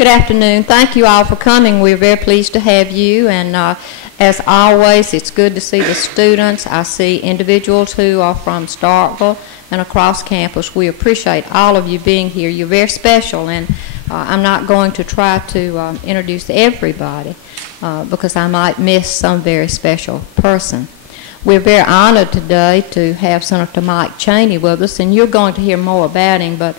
Good afternoon. Thank you all for coming. We're very pleased to have you, and as always, it's good to see the students. I see individuals who are from Starkville and across campus. We appreciate all of you being here. You're very special, and I'm not going to try to introduce everybody because I might miss some very special person. We're very honored today to have Senator Mike Chaney with us, and you're going to hear more about him, but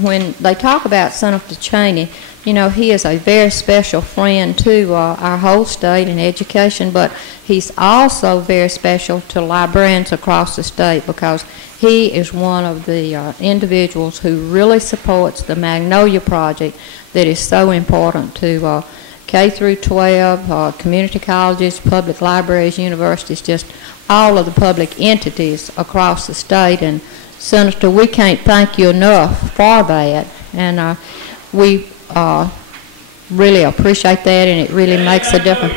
when they talk about Senator Chaney, you know, he is a very special friend to our whole state in education, but he's also very special to librarians across the state because he is one of the individuals who really supports the Magnolia Project that is so important to K through 12, community colleges, public libraries, universities, just all of the public entities across the state. And Senator, we can't thank you enough for that, and we really appreciate that, and it really makes a difference.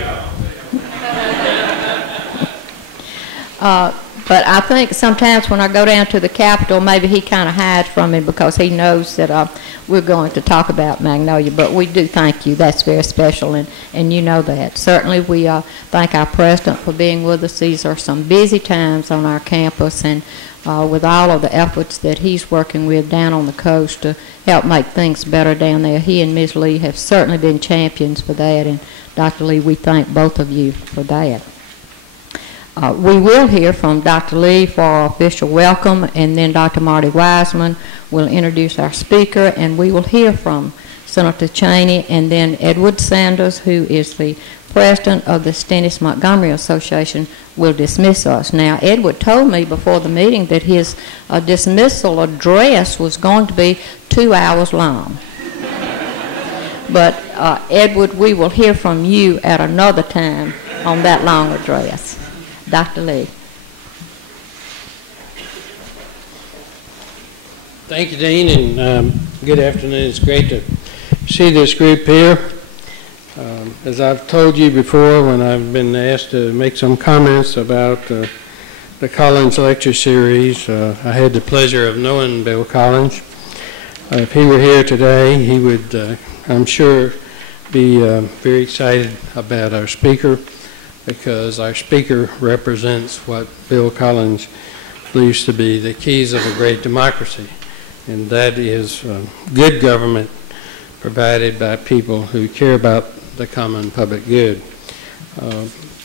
But I think sometimes when I go down to the Capitol, maybe he kind of hides from me because he knows that we're going to talk about Magnolia. But we do thank you. That's very special, and you know that. Certainly we thank our president for being with us. These are some busy times on our campus, and with all of the efforts that he's working with down on the coast to help make things better down there. He and Ms. Lee have certainly been champions for that, and Dr. Lee, we thank both of you for that. We will hear from Dr. Lee for our official welcome, and then Dr. Marty Wiseman will introduce our speaker, and we will hear from Senator Chaney, and then Edward Sanders, who is the president of the Stennis Montgomery Association, will dismiss us. Now, Edward told me before the meeting that his dismissal address was going to be 2 hours long. But, Edward, we will hear from you at another time on that long address. Dr. Lee. Thank you, Dean, and good afternoon. It's great to see this group here. As I've told you before, when I've been asked to make some comments about the Collins Lecture Series, I had the pleasure of knowing Bill Collins. If he were here today, he would, I'm sure, be very excited about our speaker, because our speaker represents what Bill Collins believes to be the keys of a great democracy, and that is good government provided by people who care about the common public good.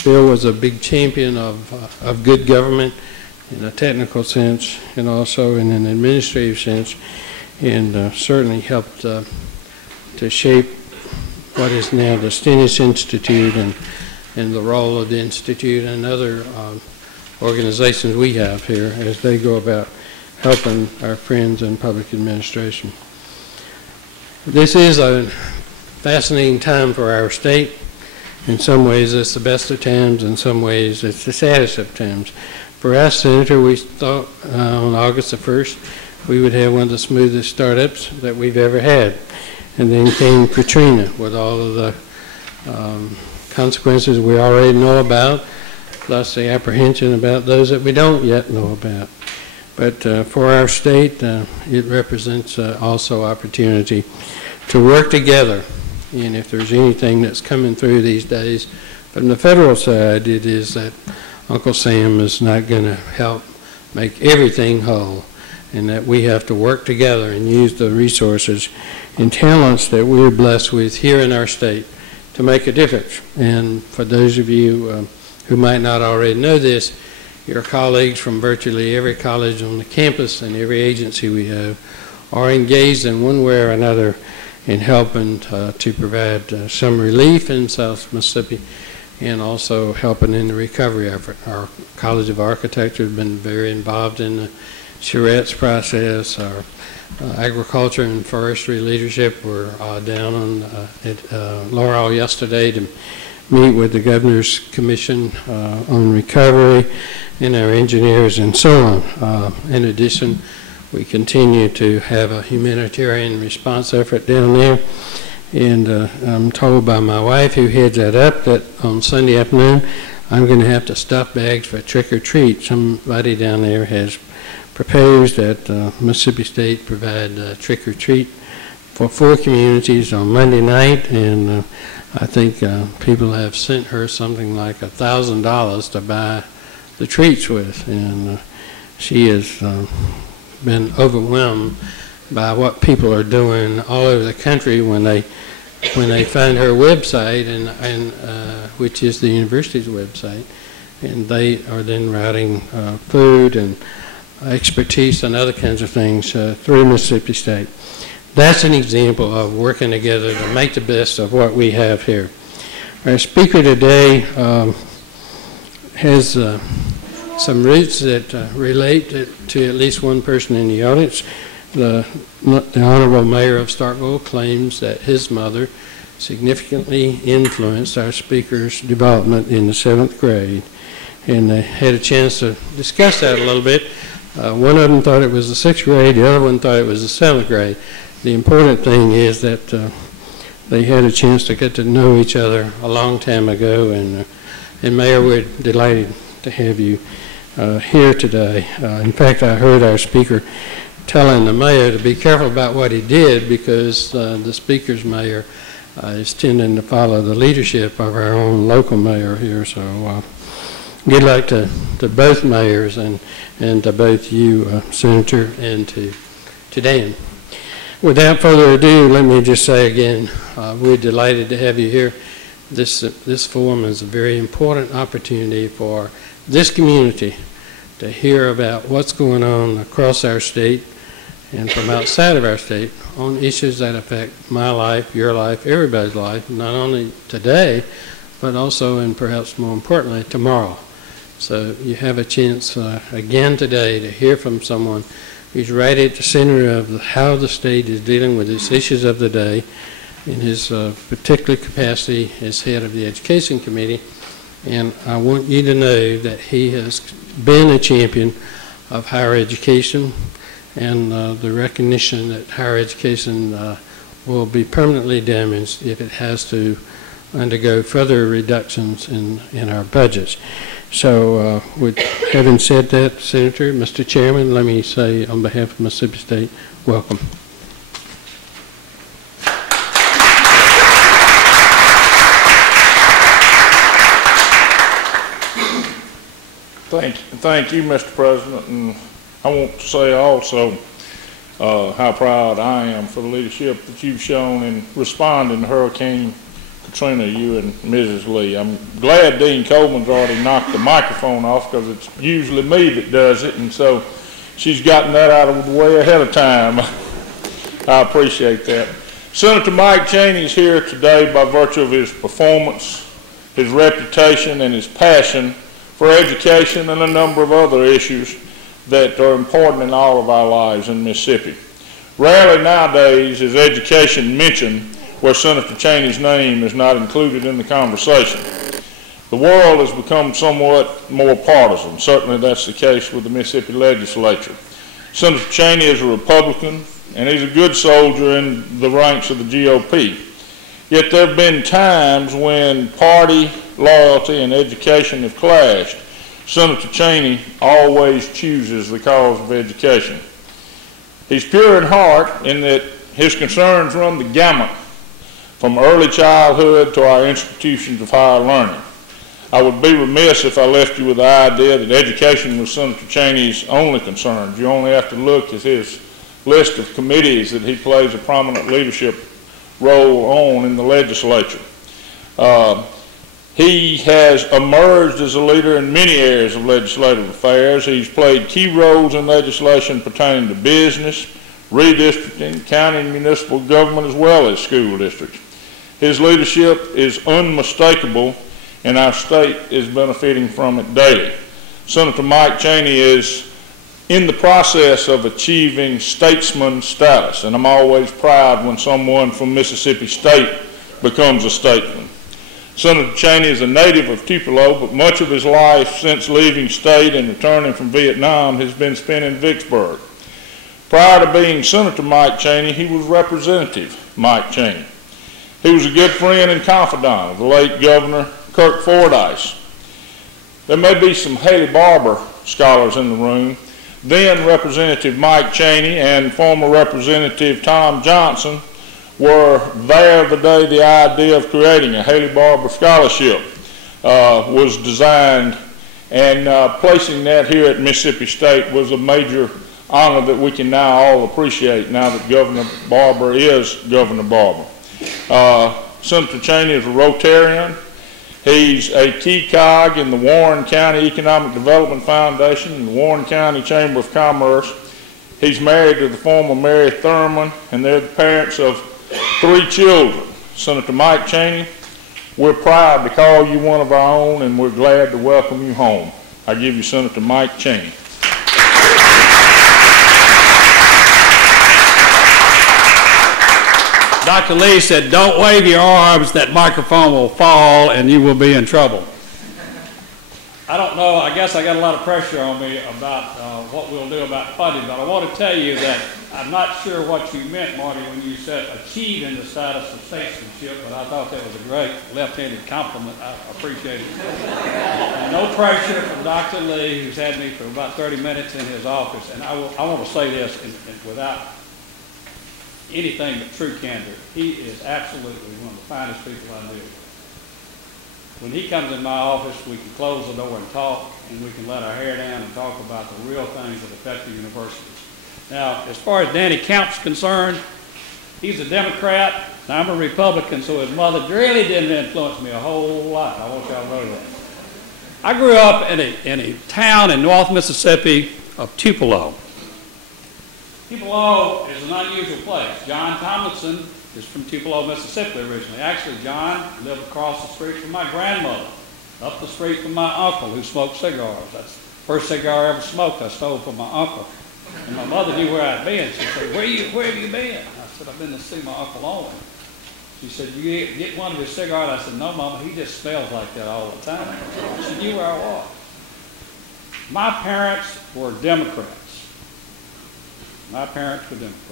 Bill was a big champion of good government in a technical sense and also in an administrative sense, and certainly helped to shape what is now the Stennis Institute and the role of the Institute and other organizations we have here as they go about helping our friends in public administration. This is a fascinating time for our state. In some ways it's the best of times, in some ways it's the saddest of times. For us, Senator, we thought on August the 1st we would have one of the smoothest startups that we've ever had. And then came Katrina with all of the consequences we already know about, plus the apprehension about those that we don't yet know about. But for our state, it represents also opportunity to work together. And if there's anything that's coming through these days from the federal side, it is that Uncle Sam is not going to help make everything whole, and that we have to work together and use the resources and talents that we're blessed with here in our state to make a difference. And for those of you who might not already know this, your colleagues from virtually every college on the campus and every agency we have are engaged in one way or another in helping to provide some relief in South Mississippi and also helping in the recovery effort. Our College of Architecture has been very involved in the charrettes process. Our agriculture and forestry leadership were down at Laurel yesterday to meet with the Governor's Commission on recovery and our engineers and so on. In addition, we continue to have a humanitarian response effort down there, and I'm told by my wife, who heads that up, that on Sunday afternoon I'm going to have to stuff bags for trick-or-treat. Somebody down there has proposed that Mississippi State provide trick-or-treat for 4 communities on Monday night, and I think people have sent her something like $1,000 to buy the treats with, and she has been overwhelmed by what people are doing all over the country when they find her website, and which is the university's website, and they are then routing food and expertise and other kinds of things through Mississippi State. That's an example of working together to make the best of what we have here. Our speaker today has some roots that relate to at least one person in the audience. The Honorable Mayor of Starkville claims that his mother significantly influenced our speaker's development in the 7th grade, and they had a chance to discuss that a little bit. One of them thought it was the 6th grade, the other one thought it was the 7th grade. The important thing is that they had a chance to get to know each other a long time ago, and Mayor, we're delighted to have you here today. In fact, I heard our speaker telling the mayor to be careful about what he did, because the speaker's mayor is tending to follow the leadership of our own local mayor here. So good luck to both mayors and to both you, Senator, and to Dan. Without further ado, let me just say again, we're delighted to have you here. This forum is a very important opportunity for this community to hear about what's going on across our state and from outside of our state on issues that affect my life, your life, everybody's life, not only today, but also, and perhaps more importantly, tomorrow. So you have a chance again today to hear from someone who's right at the center of how the state is dealing with its issues of the day in his particular capacity as head of the Education Committee. And I want you to know that he has been a champion of higher education and the recognition that higher education will be permanently damaged if it has to undergo further reductions in our budgets. So with having said that, Senator, Mr. Chairman, let me say on behalf of Mississippi State, welcome. Thank you, Mr. President, and I want to say also how proud I am for the leadership that you've shown in responding to Hurricane Katrina, you and Mrs. Lee. I'm glad Dean Coleman's already knocked the microphone off, because it's usually me that does it, and so she's gotten that out of the way ahead of time. I appreciate that. Senator Mike Chaney is here today by virtue of his performance, his reputation, and his passion for education and a number of other issues that are important in all of our lives in Mississippi. Rarely nowadays is education mentioned where Senator Chaney's name is not included in the conversation. The world has become somewhat more partisan. Certainly that's the case with the Mississippi legislature. Senator Chaney is a Republican, and he's a good soldier in the ranks of the GOP. Yet there have been times when party loyalty and education have clashed. Senator Chaney always chooses the cause of education. He's pure in heart in that his concerns run the gamut from early childhood to our institutions of higher learning. I would be remiss if I left you with the idea that education was Senator Chaney's only concern. You only have to look at his list of committees that he plays a prominent leadership role on in the legislature. He has emerged as a leader in many areas of legislative affairs. He's played key roles in legislation pertaining to business, redistricting, county and municipal government, as well as school districts. His leadership is unmistakable, and our state is benefiting from it daily. Senator Mike Chaney is in the process of achieving statesman status, and I'm always proud when someone from Mississippi State becomes a statesman. Senator Chaney is a native of Tupelo, but much of his life since leaving state and returning from Vietnam has been spent in Vicksburg. Prior to being Senator Mike Chaney, he was Representative Mike Chaney. He was a good friend and confidant of the late Governor Kirk Fordyce. There may be some Haley Barbour scholars in the room. Then Representative Mike Chaney and former Representative Tom Johnson were there the day the idea of creating a Haley Barber Scholarship was designed, and placing that here at Mississippi State was a major honor that we can now all appreciate now that Governor Barber is Governor Barber. Senator Chaney is a Rotarian. He's a key cog in the Warren County Economic Development Foundation and the Warren County Chamber of Commerce. He's married to the former Mary Thurman, and they're the parents of 3 children. Senator Mike Chaney, we're proud to call you one of our own, and we're glad to welcome you home. I give you Senator Mike Chaney. Dr. Lee said, don't wave your arms, that microphone will fall and you will be in trouble. I don't know, I guess I got a lot of pressure on me about what we'll do about funding, but I want to tell you that I'm not sure what you meant, Marty, when you said achieving the status of statesmanship, but I thought that was a great left-handed compliment. I appreciate it. And no pressure from Dr. Lee, who's had me for about 30 minutes in his office, and I want to say this without anything but true candor. He is absolutely one of the finest people I knew. When he comes in my office, we can close the door and talk, and we can let our hair down and talk about the real things that affect the universities. Now, as far as Danny Count's concerned, he's a Democrat, and I'm a Republican, so his mother really didn't influence me a whole lot. I want y'all to know that. I grew up in a town in North Mississippi of Tupelo. Tupelo is an unusual place. John Tomlinson is from Tupelo, Mississippi originally. Actually, John lived across the street from my grandmother, up the street from my uncle who smoked cigars. That's the first cigar I ever smoked I stole from my uncle. And my mother knew where I'd been. She said, where have you been? I said, I've been to see my Uncle Owen. She said, you get one of his cigars? I said, no, Mama, he just smells like that all the time. She knew where I was. My parents were Democrats. My parents were Democrats.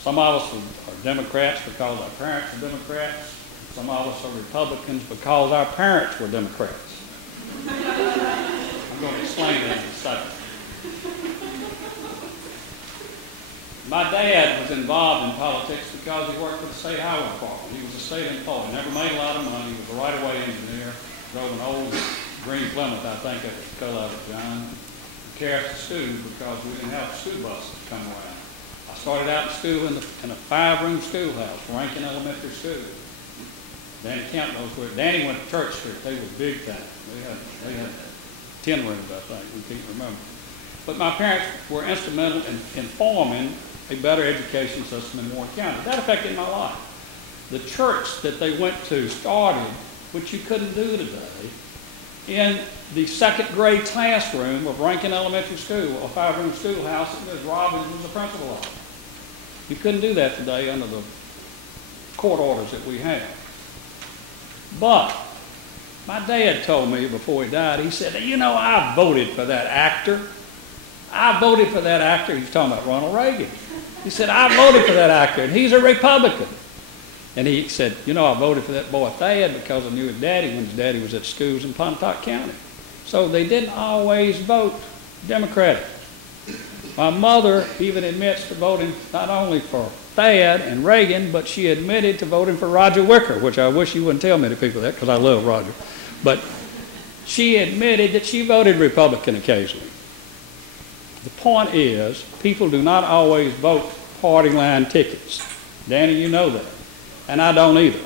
Some of us are Democrats because our parents were Democrats. Some of us are Republicans because our parents were Democrats. I'm going to explain that in a second. My dad was involved in politics because he worked for the state highway department. He was a state employee, never made a lot of money. He was a right-of-way engineer, drove an old green Plymouth, I think, that was still out of John. Carry us to school because we didn't have school buses to come around. I started out in school in a 5-room schoolhouse, Rankin Elementary School. Danny Kemp knows where. Danny went to Church Street. They were big time. They had 10 rooms, I think. We can't remember. But my parents were instrumental in forming a better education system in Warren County. That affected my life. The church that they went to started, which you couldn't do today, in the 2nd grade classroom of Rankin Elementary School, a 5-room schoolhouse that Ms. Robbins was the principal of. You couldn't do that today under the court orders that we have. But my dad told me before he died, he said, you know, I voted for that actor. I voted for that actor. He was talking about Ronald Reagan. He said, I voted for that actor, and he's a Republican. And he said, you know, I voted for that boy Thad because I knew his daddy when his daddy was at schools in Pontotoc County. So they didn't always vote Democratic. My mother even admits to voting not only for Thad and Reagan, but she admitted to voting for Roger Wicker, which I wish you wouldn't tell many people that because I love Roger. But she admitted that she voted Republican occasionally. The point is, people do not always vote party line tickets. Danny, you know that. And I don't either.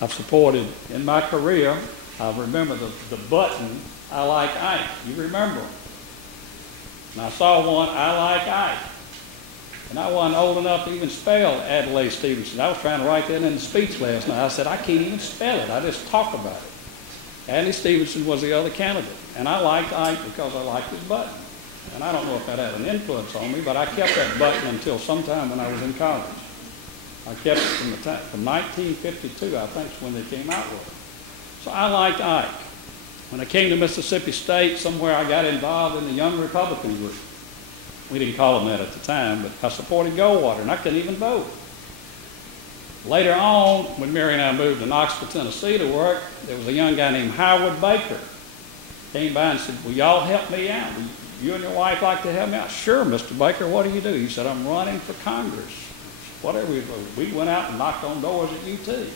I've supported, in my career, I remember the button, I like Ike. You remember them. And I saw one, I like Ike. And I wasn't old enough to even spell Adlai Stevenson. I was trying to write that in the speech last night. I said, I can't even spell it. I just talk about it. Adlai Stevenson was the other candidate. And I liked Ike because I liked his button. And I don't know if that had an influence on me, but I kept that button until sometime when I was in college. I kept it from 1952, I think, is when they came out with it. So I liked Ike. When I came to Mississippi State, somewhere I got involved in the Young Republican group. We didn't call them that at the time, but I supported Goldwater, and I couldn't even vote. Later on, when Mary and I moved to Knoxville, Tennessee to work, there was a young guy named Howard Baker. Came by and said, will y'all help me out? Would you and your wife like to help me out? Sure, Mr. Baker, what do you do? He said, I'm running for Congress. whatever we went out and knocked on doors at UT.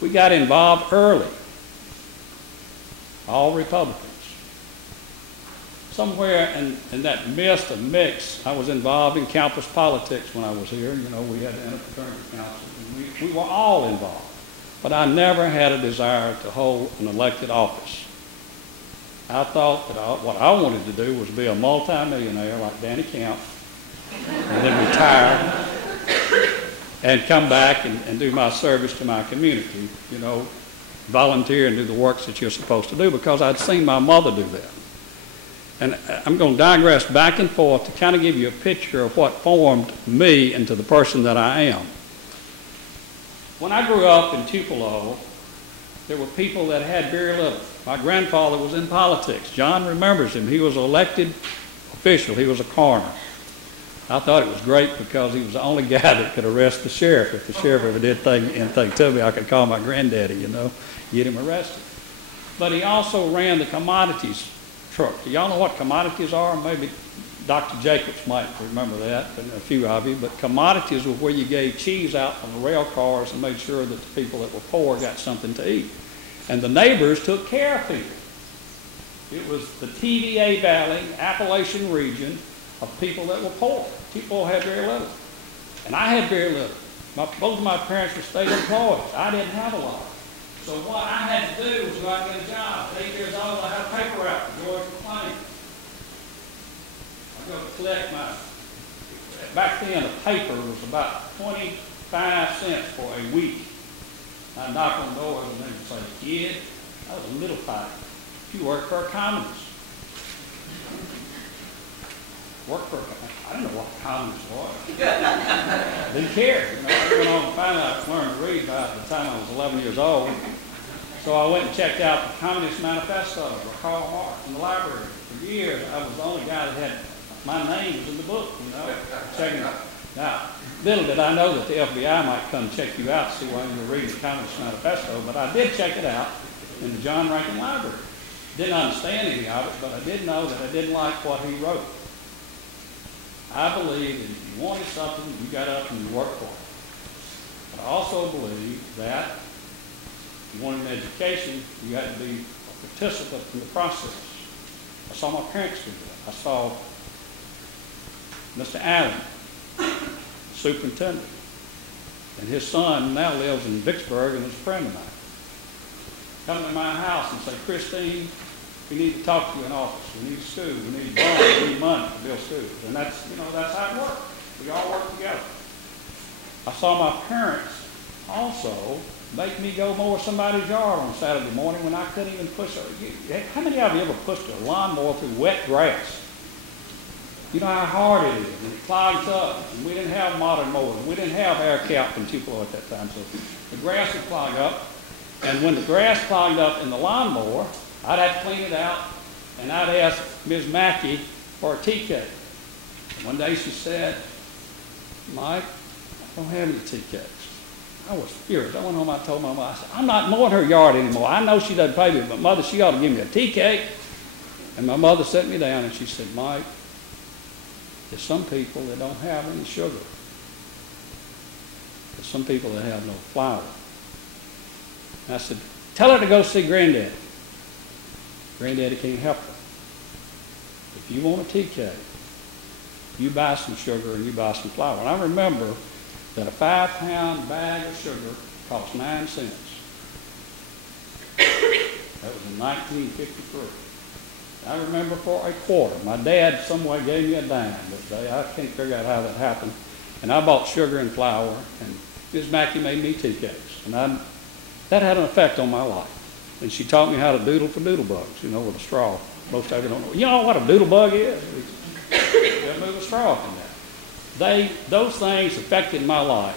We got involved early, all Republicans. Somewhere in that mist of mix, I was involved in campus politics when I was here. You know, we had the interfraternity council, and we were all involved. But I never had a desire to hold an elected office. I thought that what I wanted to do was be a multimillionaire like Danny Camp, and then retire and come back and do my service to my community, you know, volunteer and do the works that you're supposed to do, because I'd seen my mother do that. And I'm going to digress back and forth to kind of give you a picture of what formed me into the person that I am. When I grew up in Tupelo, there were people that had very little. My grandfather was in politics. John remembers him. He was an elected official. He was a coroner. I thought it was great because he was the only guy that could arrest the sheriff. If the sheriff ever did anything to me, I could call my granddaddy, you know, get him arrested. But he also ran the commodities truck. Do y'all know what commodities are? Maybe Dr. Jacobs might remember that, and a few of you. But commodities were where you gave cheese out from the rail cars and made sure that the people that were poor got something to eat. And the neighbors took care of people. It was the TVA Valley, Appalachian region of people that were poor. People had very little. And I had very little. Both of my parents were state employees. I didn't have a lot. So what I had to do was go out and get a job. At 8 years old, I had a paper route for George McLean. I'd go collect my, back then a paper was about 25 cents for a week. I'd knock on doors and they would say, kid, that was a little fight. You work for a communist. Work for a communist. I didn't know what a communist was. Didn't care. You know, I went on and finally I learned to read by the time I was 11 years old. So I went and checked out the Communist Manifesto by Karl Marx in the library. For years, I was the only guy that had, my name was in the book, you know, checking it out. Now, little did I know that the FBI might come check you out, see why you were reading the Communist Manifesto, but I did check it out in the John Rankin Library. Didn't understand any of it, but I did know that I didn't like what he wrote. I believe that if you wanted something, you got up and you worked for it. But I also believe that if you wanted an education, you had to be a participant in the process. I saw my parents do that. I saw Mr. Allen, superintendent, and his son now lives in Vicksburg and is a friend of mine. Come to my house and say, Christine, we need to talk to you in office. We need a school. We need bonds. We need money to build schools. And that's, you know, that's how it works. We all work together. I saw my parents also make me go mow somebody's yard on Saturday morning when I couldn't even push a, how many of you ever pushed a lawnmower through wet grass? You know how hard it is, and it clogs up. And we didn't have modern mowers. We didn't have air cap in Tupelo at that time, so the grass would clog up. And when the grass clogged up in the lawnmower, I'd have to clean it out, and I'd ask Ms. Mackey for a tea cake. And one day she said, Mike, I don't have any tea cakes. I was furious. I went home, I told my mother, I said, I'm not mowing her yard anymore. I know she doesn't pay me, but Mother, she ought to give me a tea cake. And my mother sat me down and she said, Mike, there's some people that don't have any sugar. There's some people that have no flour. And I said, tell her to go see Granddaddy. Granddaddy can't help her. If you want a tea cake, you buy some sugar and you buy some flour. And I remember that a 5-pound bag of sugar cost 9 cents. That was in 1953. I remember for a quarter. My dad some way gave me a dime that day. I can't figure out how that happened. And I bought sugar and flour, and Ms. Mackey made me tea cakes. And that had an effect on my life. And she taught me how to doodle for doodle bugs, you know, with a straw. Most of you don't know. You know what a doodle bug is? You move a straw in there. Those things affected my life.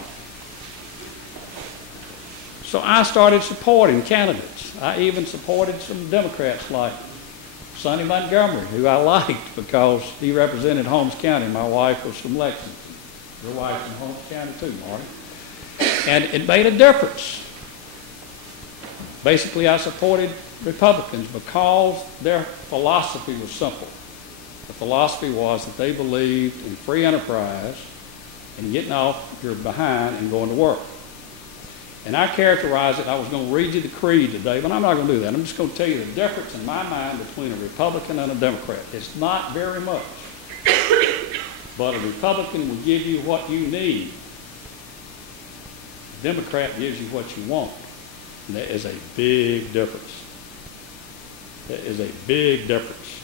So I started supporting candidates. I even supported some Democrats like Sonny Montgomery, who I liked because he represented Holmes County. My wife was from Lexington. Your wife's in Holmes County too, Marty. And it made a difference. Basically, I supported Republicans because their philosophy was simple. The philosophy was that they believed in free enterprise and getting off your behind and going to work. And I characterize it, I was going to read you the creed today, but I'm not going to do that. I'm just going to tell you the difference in my mind between a Republican and a Democrat. It's not very much. But a Republican will give you what you need. A Democrat gives you what you want. And there is a big difference. There is a big difference.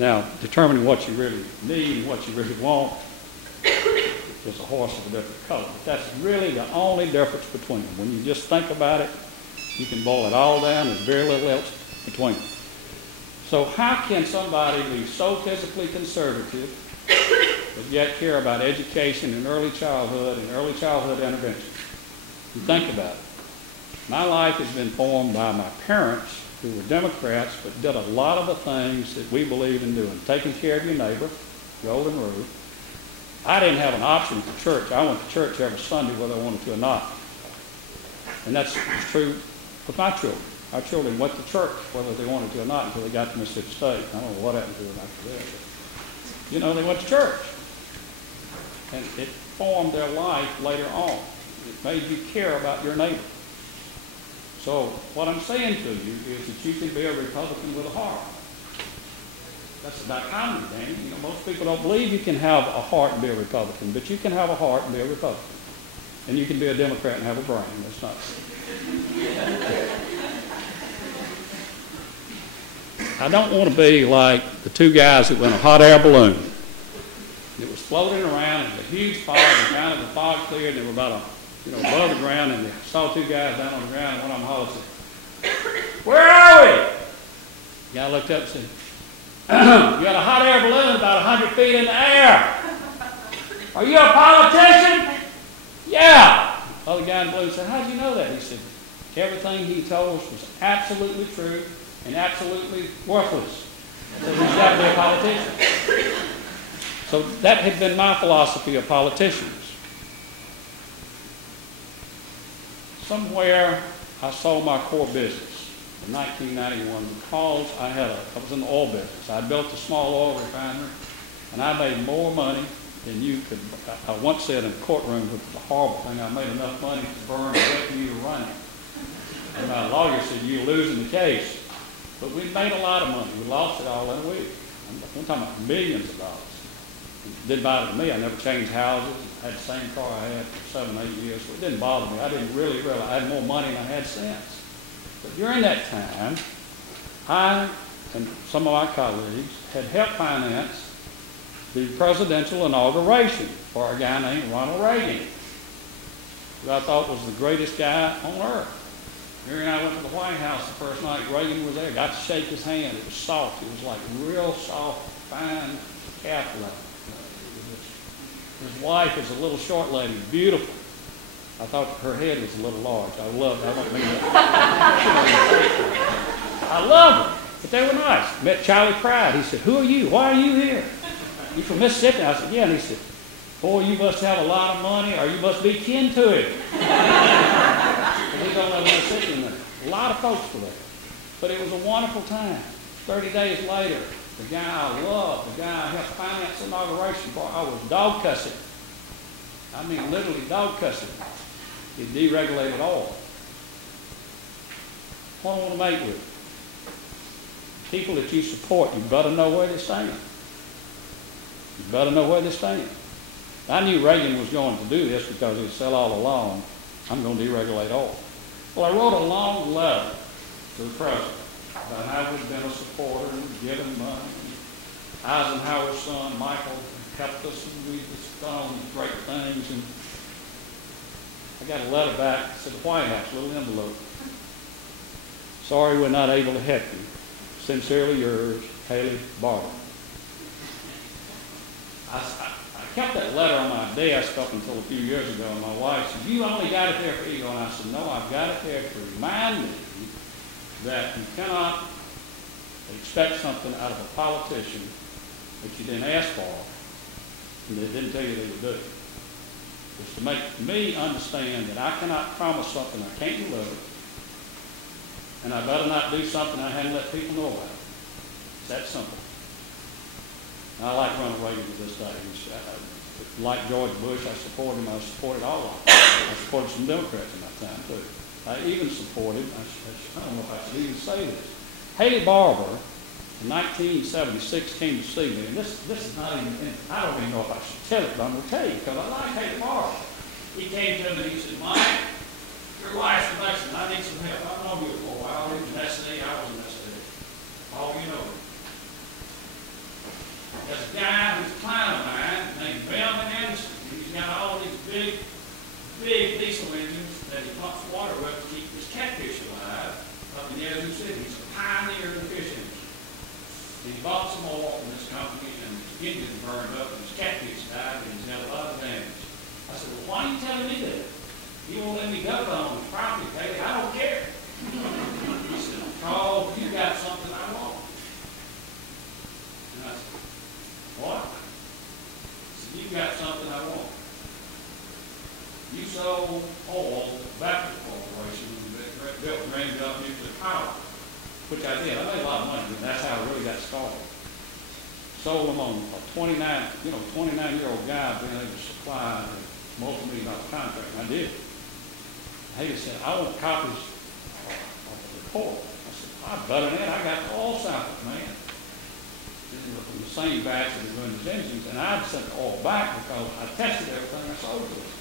Now, determining what you really need and what you really want is a horse of a different color. But that's really the only difference between them. When you just think about it, you can boil it all down. There's very little else between them. So how can somebody be so physically conservative but yet care about education and early childhood intervention? You think about it. My life has been formed by my parents, who were Democrats, but did a lot of the things that we believe in doing. Taking care of your neighbor, golden rule. I didn't have an option for church. I went to church every Sunday whether I wanted to or not. And that's true with my children. Our children went to church whether they wanted to or not until they got to Mississippi State. I don't know what happened to them after that. But, you know, they went to church. And it formed their life later on. It made you care about your neighbor. So what I'm saying to you is that you can be a Republican with a heart. That's a dichotomy, Danny. You know, most people don't believe you can have a heart and be a Republican, but you can have a heart and be a Republican. And you can be a Democrat and have a brain. That's not true. I don't want to be like the two guys that went in a hot air balloon. It was floating around in a huge fog, and kind of the fog cleared, and they were about above the ground, and they saw two guys down on the ground, and one of them hollered and said, "Where are we?" The guy looked up and said, "You got a hot air balloon about 100 feet in the air. Are you a politician?" "Yeah." The other guy in the balloon said, "How'd you know that?" He said, "Everything he told us was absolutely true and absolutely worthless. So he's got to be a politician." So that had been my philosophy of politicians. Somewhere I sold my core business in 1991 because I was in the oil business. I built a small oil refinery, and I made more money than you could. I once said in a courtroom, which was a horrible thing, I made enough money to burn the rest of you to run it. And my lawyer said, "You're losing the case." But we made a lot of money. We lost it all in a week. I'm talking about millions of dollars. It didn't bother me. I never changed houses. I had the same car I had for 7, 8 years, so it didn't bother me. I didn't really realize I had more money than I had sense. But during that time, I and some of my colleagues had helped finance the presidential inauguration for a guy named Ronald Reagan, who I thought was the greatest guy on earth. Mary and I went to the White House the first night Reagan was there. Got to shake his hand. It was soft. It was like real soft, fine calf leather. His wife was a little short lady, beautiful. I thought her head was a little large. I don't mean that. I loved her, but they were nice. Met Charlie Pride. He said, "Who are you? Why are you here? You from Mississippi?" I said, "Yeah." And he said, "Boy, you must have a lot of money, or you must be kin to it." He don't live in Mississippi in there. A lot of folks were there. But it was a wonderful time. 30 days later, the guy I loved, the guy I helped finance the inauguration for, I was dog cussing. I mean, literally dog cussing. He deregulated oil. What I want to make with it? People that you support, you better know where they stand. You better know where they stand. I knew Reagan was going to do this because he said all along, "I'm going to deregulate oil." Well, I wrote a long letter to the president about how we'd been a supporter and given money. Eisenhower's son, Michael, helped us, and we'd done great things. And I got a letter back to the White House, a little envelope. "Sorry we're not able to help you. Sincerely yours, Haley Barber." I kept that letter on my desk up until a few years ago, and my wife said, "You only got it there for ego." And I said, "No, I've got it there to remind me that you cannot expect something out of a politician that you didn't ask for and they didn't tell you they would do. It's to make me understand that I cannot promise something I can't deliver, and I better not do something I hadn't let people know about. It's that simple." And I like Ronald Reagan to this day. like George Bush, I supported him. I supported all of them. I supported some Democrats in that time, too. I even supported, I don't know if I should even say this, Haley Barbour in 1976 came to see me, and this is not even, I don't even know if I should tell it, but I'm going to tell you, because I like Haley Barbour. He came to me and he said, Mike, your wife's in Lexington, I need some help. I've known you for a while. I was in SD, I was in SD. Oh, you know. There's a guy who's a client of mine named Belman Anderson. He's got all these big diesel engines that he pumps water with to keep his catfish alive up in Yazoo City. He's a pioneer in the fish industry. He bought some oil from this company and his engine burned up and his catfish died and he's got a lot of damage. I said, well, why are you telling me that? You won't let me duck on his property, Haley. I don't care. He said, oh, you got something I want. And I said, what? He said, you got something I want. You sold oil to the Baptist Corporation that built rained up nuclear power, which I did. I made a lot of money, and that's how I really got started. Sold them on a 29-year-old guy being able to supply a multi-million-dollar contract, and I did. Haley said, I want copies of the report. I said, I better than that. I got the oil samples, man. From the same batch that was running his engines, and I'd sent the oil back because I tested everything I sold to him.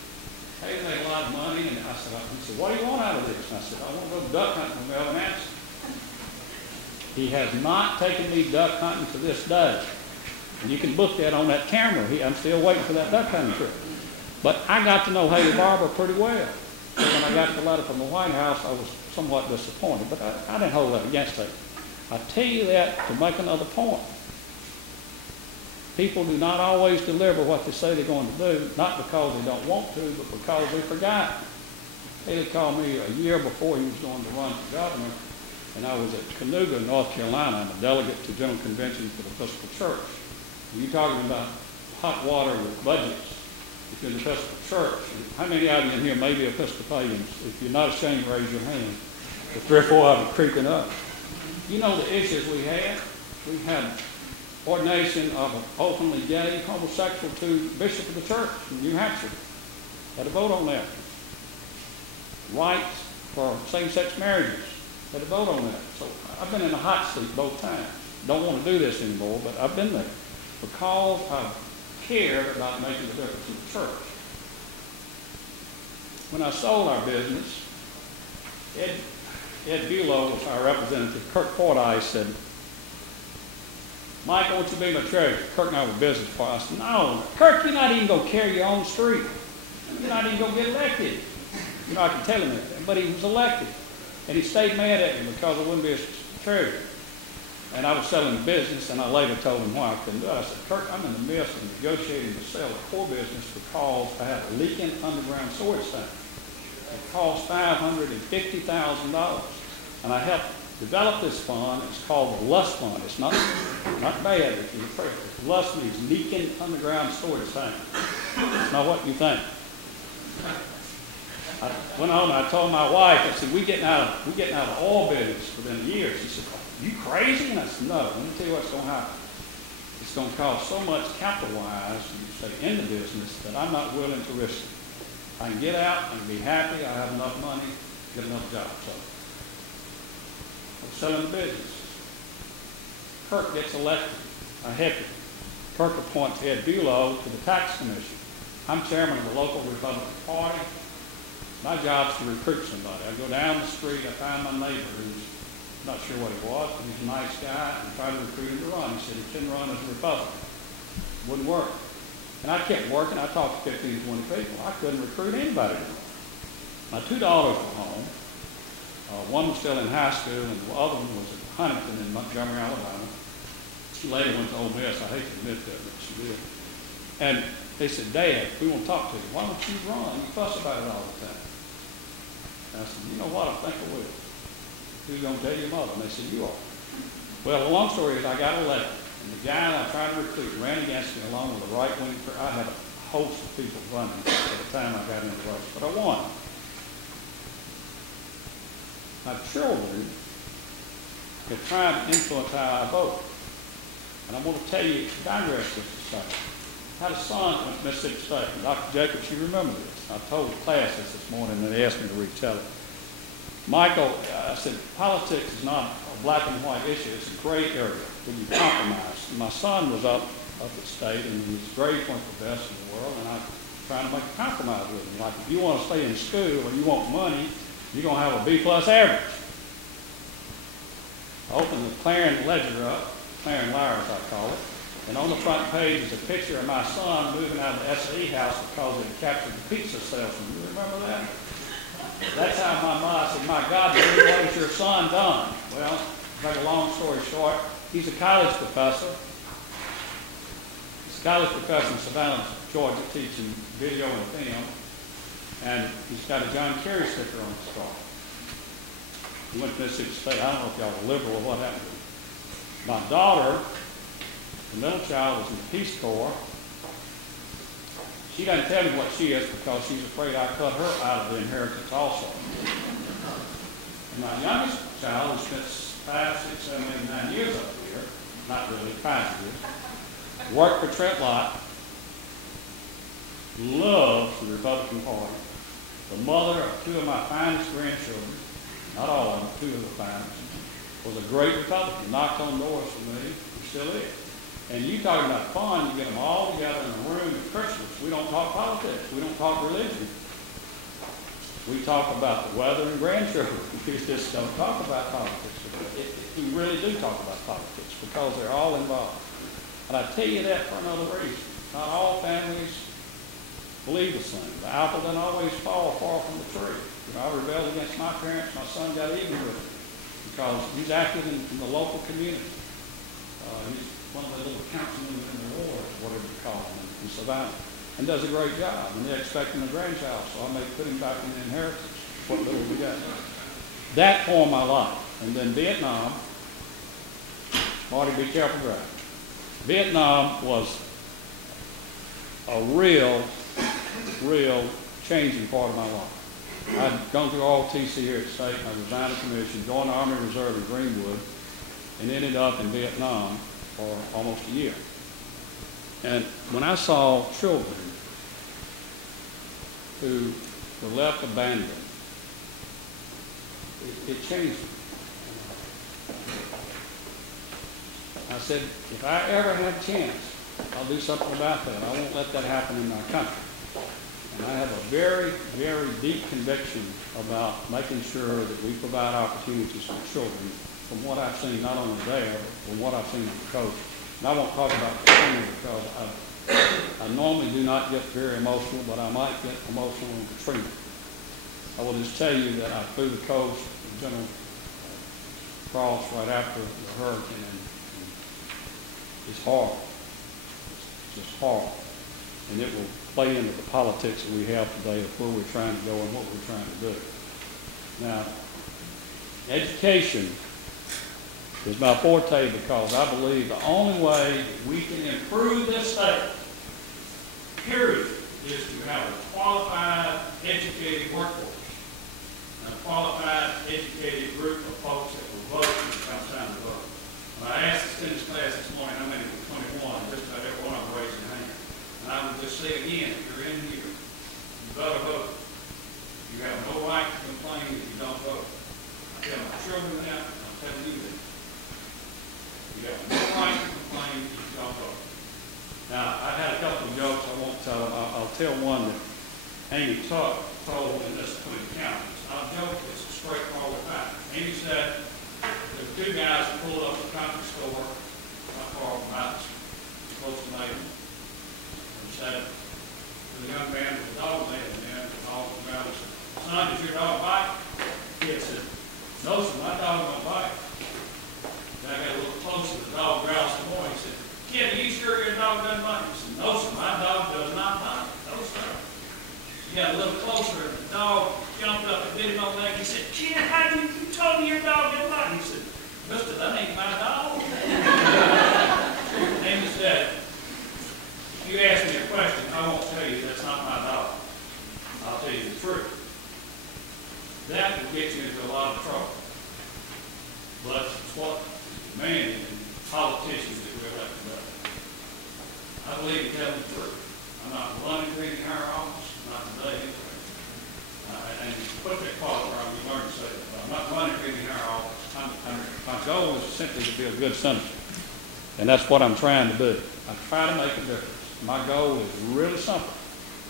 Haley made a lot of money, and I said, he said, what do you want out of this? And I said, I want to go duck hunting with Belman Anderson. He has not taken me duck hunting to this day. And you can book that on that camera. I'm still waiting for that duck hunting trip. But I got to know Haley Barbour pretty well. So when I got the letter from the White House, I was somewhat disappointed, but I didn't hold that against her. I tell you that to make another point. People do not always deliver what they say they're going to do, not because they don't want to, but because they forgot. Haley called me a year before he was going to run for governor, and I was at Canoga, North Carolina. I'm a delegate to General Convention for the Episcopal Church. And you're talking about hot water with budgets. If you're in the Episcopal Church, how many of you in here may be Episcopalians? If you're not ashamed, raise your hand. The 3 or 4 of you creeping up. You know the issues we had? We had ordination of an openly gay homosexual to bishop of the church in New Hampshire. Had a vote on that. Rights for same-sex marriages. Had a vote on that. So I've been in the hot seat both times. Don't want to do this anymore, but I've been there because I've cared about making a difference in the church. When I sold our business, Ed Bulow was our representative. Kirk Fordyce said, Mike, I want you to be my treasurer. Kirk and I were business partners. I said, no, Kirk, you're not even going to carry your own street. You're not even going to get elected. You know, I can tell him that. But he was elected. And he stayed mad at me because I wouldn't be a treasurer. And I was selling the business, and I later told him why I couldn't do it. I said, Kirk, I'm in the midst of negotiating to sell a core business because I have a leaking underground storage tank. It costs $550,000. And I helped develop this fund. It's called the LUST Fund. It's not bad if you're afraid. LUST means leaking underground storage tank. It's not what you think. I went on and I told my wife, I said, we're getting out of oil business within a year. She said, you crazy? And I said, no, let me tell you what's going to happen. It's going to cost so much capital-wise, you say, in the business, that I'm not willing to risk it. I can get out, I can be happy, I have enough money, get another job. So I'm selling the business. Kirk gets elected. I help him. Kirk appoints Ed Bulow to the Tax Commission. I'm chairman of the local Republican Party. My job is to recruit somebody. I go down the street, I find my neighbor who's not sure what he was, but he's a nice guy, and try to recruit him to run. He said he couldn't run as a Republican. Wouldn't work. And I kept working. I talked to 15, 20 people. I couldn't recruit anybody to run. My 2 daughters were home. One was still in high school, and the other one was at Huntington in Montgomery, Alabama. She later went to Ole Miss. I hate to admit that, but she did. And they said, Dad, we want to talk to you. Why don't you run? You fuss about it all the time. And I said, you know what? I think I will. Who's going to tell your mother? And they said, you are. Well, the long story is I got elected. And the guy that I tried to recruit ran against me along with a right-wing. I had a host of people running at the time I got into the race, but I won. My children have tried to influence how I vote. And I'm going to tell you, digress just a second. had a son at Mississippi State. And Dr. Jacobs, you remember this. I told the class this morning, and they asked me to retell it. Michael, I said, politics is not a black and white issue. It's a gray area where you compromise. My son was up at State, and his grades weren't the best in the world, and I'm trying to make a compromise with him. Like, if you want to stay in school and you want money, you're going to have a B+ average. I opened the Clarion Ledger up, Clarion Lyre as I call it, and on the front page is a picture of my son moving out of the S.E. house because he captured the pizza salesman. You remember that? That's how my mom said, my God, what has your son done? Well, to make a long story short, he's a college professor. He's a college professor in Savannah, Georgia, teaching video and film. And he's got a John Kerry sticker on his car. He went to Mississippi State. I don't know if y'all were liberal or what happened to him. My daughter, the middle child, was in the Peace Corps. She doesn't tell me what she is because she's afraid I cut her out of the inheritance also. And my youngest child, who spent 5, 6, 7, 8, 9 years up here, not really 5 years, worked for Trent Lott, loves the Republican Party. The mother of 2 of my finest grandchildren, not all of them, 2 of the finest, was a great Republican, knocked on doors for me, and still is. And you talking about fun, you get them all together in a room at Christmas. We don't talk politics. We don't talk religion. We talk about the weather and grandchildren. We just don't talk about politics. We really do talk about politics because they're all involved. And I tell you that for another reason. Not all families believe the same. The apple doesn't always fall far from the tree. You know, I rebelled against my parents. My son got even with it because he's active in the local community. He's one of the little councilmen in the ward, whatever you call him, in Savannah, and does a great job. And they're expecting a grandchild, so I may put him back in the inheritance, what little we got. That formed my life. And then Vietnam, Marty, be careful driving. Vietnam was a real changing part of my life. I'd gone through all TC here at State, and I resigned the commission, joined the Army Reserve in Greenwood, and ended up in Vietnam for almost a year. And when I saw children who were left abandoned, it changed me. I said, if I ever have a chance, I'll do something about that. I won't let that happen in our country. And I have a very, very deep conviction about making sure that we provide opportunities for children from what I've seen, not only there, but from what I've seen on the coast. And I won't talk about Katrina because I normally do not get very emotional, but I might get emotional on Katrina. I will just tell you that I flew the coast, General Cross, right after the hurricane. It's horrible. It's just horrible. And it will play into the politics that we have today of where we're trying to go and what we're trying to do. Now, education is my forte because I believe the only way we can improve this state, period, is to have a qualified, educated workforce. And a qualified, educated group of folks that will vote when it comes time to vote. When I asked the students class this morning, how many were 21, just about every one of them raised their hand. And I would just say again, if you're in here, you better vote. You have no right to complain if you don't vote. I tell my children that, and I'm telling you that. You have no right to complain if you don't vote. Now, I've had a couple of jokes I won't tell them. I'll tell one that Amy told in this Twin Counties. I'll joke, it's a straightforward fact. Amy said, there's 2 guys that pulled up a country store not far from us, close to Macon. And said to the young man with the dog laying there, the dog was around, said, son, did your dog bite? The kid said, no, sir, my dog don't bite. Then I got a little closer, the dog growled some more. He said, kid, are you sure your dog doesn't bite? He said, no, sir, my dog does not bite. No, sir. He got a little closer, and the dog jumped up and bit him on the leg. He said, kid, how do you told me your dog didn't bite? He said, mister, that ain't my dog. Amy said, if you ask me a question, I won't tell you that's not my dog. I'll tell you the truth. That will get you into a lot of trouble. But it's what man and politicians that we're elected up. I believe in telling the truth. running green in our office, not today. And you put that quality around, you learn to say that. I'm not running green in our office. My goal is simply to be a good senator. And that's what I'm trying to do. I try to make a difference. My goal is really simple,